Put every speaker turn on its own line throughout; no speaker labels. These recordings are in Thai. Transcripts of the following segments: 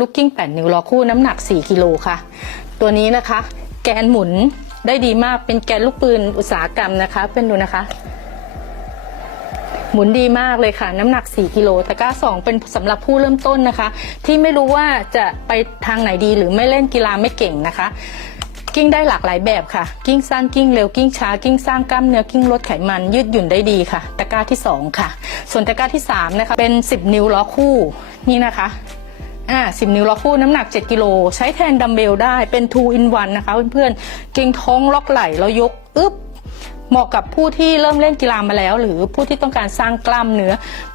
ลูกกิ้ง8 นิ้วล้อคู่น้ำหนัก 4 กิโลค่ะ ตัวนี้นะคะ แกนหมุนได้ดีมากเป็นแกนลูกปืนอุตสาหกรรมนะคะ เพื่อนดูนะคะ หมุนดีมากเลยค่ะ น้ำหนัก 4 กิโลตะกร้า 2 เป็นสำหรับผู้เริ่มต้นนะคะ ที่ไม่รู้ว่าจะไปทางไหนดีหรือไม่เล่นกีฬาไม่เก่งนะคะ กิ้งได้หลากหลายแบบค่ะ กิ้งสั้นกิ้งเร็วกิ้งช้ากิ้งสร้างกล้ามเนื้อกิ้งลดไขมันยืดหยุ่นได้ดีค่ะ ตะกร้าที่ 2 ค่ะ ส่วนตะกร้าที่3นะคะเป็น 10 นิ้วล้อคู่นี่นะคะ อ่าสิบนิ้วล็อกคู่น้ำหนัก 7 กิโล ใช้แทนดัมเบลได้เป็น 2 in 1 นะคะเพื่อนๆเก่งท้องล็อกไหล่แล้วยกอึ๊บเหมาะกับผู้ที่เริ่มเล่นกีฬามาแล้ว หรือผู้ที่ต้องการสร้างกล้ามเนื้อ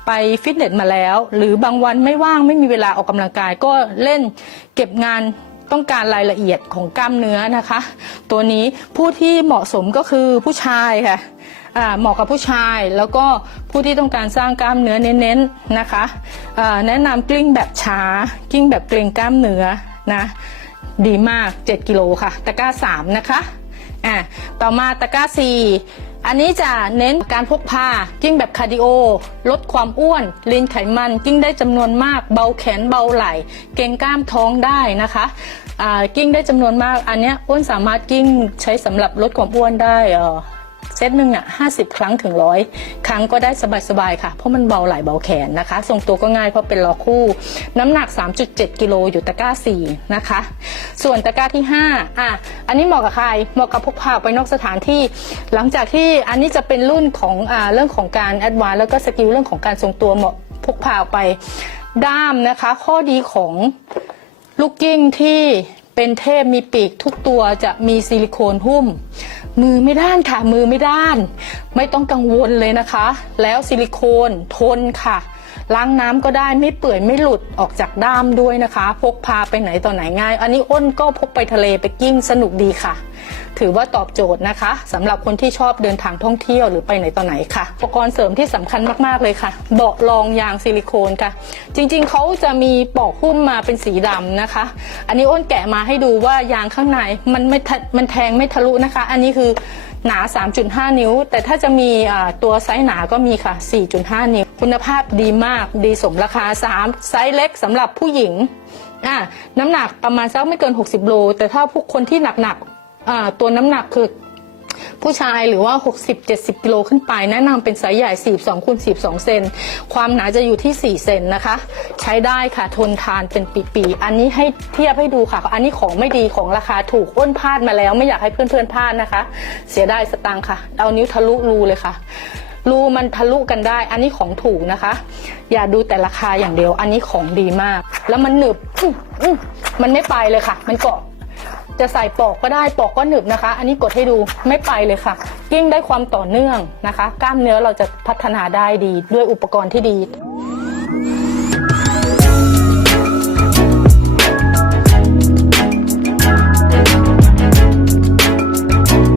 ไปฟิตเนสมาแล้ว หรือบางวันไม่ว่างไม่มีเวลาออกกำลังกายก็เล่นเก็บงาน ต้องการรายละเอียดของกล้ามเนื้อนะคะ ตัวนี้ผู้ที่เหมาะสมก็คือผู้ชายค่ะเหมาะกับผู้ชายแล้วก็ผู้ที่ต้องการสร้างกล้ามเนื้อเน้นๆนะคะแนะนำกลิ้งแบบช้า กลิ้งแบบเกรงกล้ามเนื้อนะดีมาก 7 กิโลค่ะตะกร้า 3 นะคะอะต่อมาตะกร้าสี่ อันนี้จะเน้นการพกพากิ้งแบบคาร์ดิโอ ลดความอ้วนลีนไขมันกิ้งได้จำนวนมาก เบาแขนเบาไหล่ เกรงกล้ามท้องได้นะคะกิ้งได้จำนวนมาก อันเนี้ยอ้วนสามารถกิ้งใช้สำหรับลดความอ้วนได้ เซตหนึ่งอะห้าสิบครั้งถึงร้อยครั้งก็ได้สบายๆค่ะ เพราะมันเบาไหล่เบาแขนนะคะ ทรงตัวก็ง่ายเพราะเป็นล้อคู่ น้ำหนัก 3.7 กิโลอยู่ตะกร้า 4 นะคะ ส่วนตะกร้าที่ 5 อะ อันนี้เหมาะกับใคร เหมาะกับพกพาไปนอกสถานที่ หลังจากที่อันนี้จะเป็นรุ่นของอ่าเรื่องของการแอดวานแล้วก็สกิลเรื่องของการทรงตัวเหมาะพกพาไปด้ามนะคะ ข้อดีของลูกกิ้งที่เป็นเทพมีปีกทุกตัวจะมีซิลิโคนหุ้ม มือไม่ด้านค่ะ มือไม่ด้าน ไม่ต้องกังวลเลยนะคะ แล้วซิลิโคนทนค่ะ ล้างน้ำก็ได้ไม่เปื่อยไม่หลุดออกจากด้ามด้วยนะคะ พกพาไปไหนต่อไหนง่าย อันนี้อ้นก็พกไปทะเลไปกิ้งสนุกดีค่ะ ถือว่าตอบโจทย์นะคะสำหรับคนที่ชอบเดินทางท่องเที่ยวหรือไปไหนต่อไหนค่ะ อุปกรณ์เสริมที่สำคัญมากๆเลยค่ะ เบาะรองยางซิลิโคนค่ะ จริงๆเขาจะมีปอกหุ้มมาเป็นสีดำนะคะ อันนี้อ้นแกะมาให้ดูว่ายางข้างในมันไม่มันแทงไม่ทะลุนะคะ อันนี้คือ หนา 3.5 นิ้ว แต่ถ้าจะมีตัวไซส์หนาก็มีค่ะ 4.5 นิ้ว คุณภาพดีมากดีสมราคา 3 ไซส์เล็กสำหรับผู้หญิงอ่าน้ำหนักประมาณสักไม่เกิน 60 โล แต่ถ้าพวกคนที่หนักๆตัวน้ำหนักคือ ผู้ชายหรือว่า 60-70 กิโลขึ้นไป แนะนำเป็นไซส์ใหญ่ 42คูณ42 เซน ความหนาจะอยู่ที่ 4 เซนนะคะ ใช้ได้ค่ะ ทนทานเป็นปีๆ อันนี้ให้เทียบให้ดูค่ะ อันนี้ของไม่ดีของราคาถูกอ้นพลาดมาแล้ว ไม่อยากให้เพื่อนๆพลาดนะคะ เสียดายสตังค์ค่ะ เอานิ้วทะลุรูเลยค่ะรูมันทะลุกันได้ อันนี้ของถูกนะคะ อย่าดูแต่ราคาอย่างเดียว อันนี้ของดีมาก แล้วมันหนึบ มันไม่ไปเลยค่ะ มันเกาะ จะใส่ปอกก็ได้ปอกก็หนึบนะคะ อันนี้กดให้ดูไม่ไปเลยค่ะ ยิ่งได้ความต่อเนื่องนะคะ กล้ามเนื้อเราจะพัฒนาได้ดีด้วยอุปกรณ์ที่ดี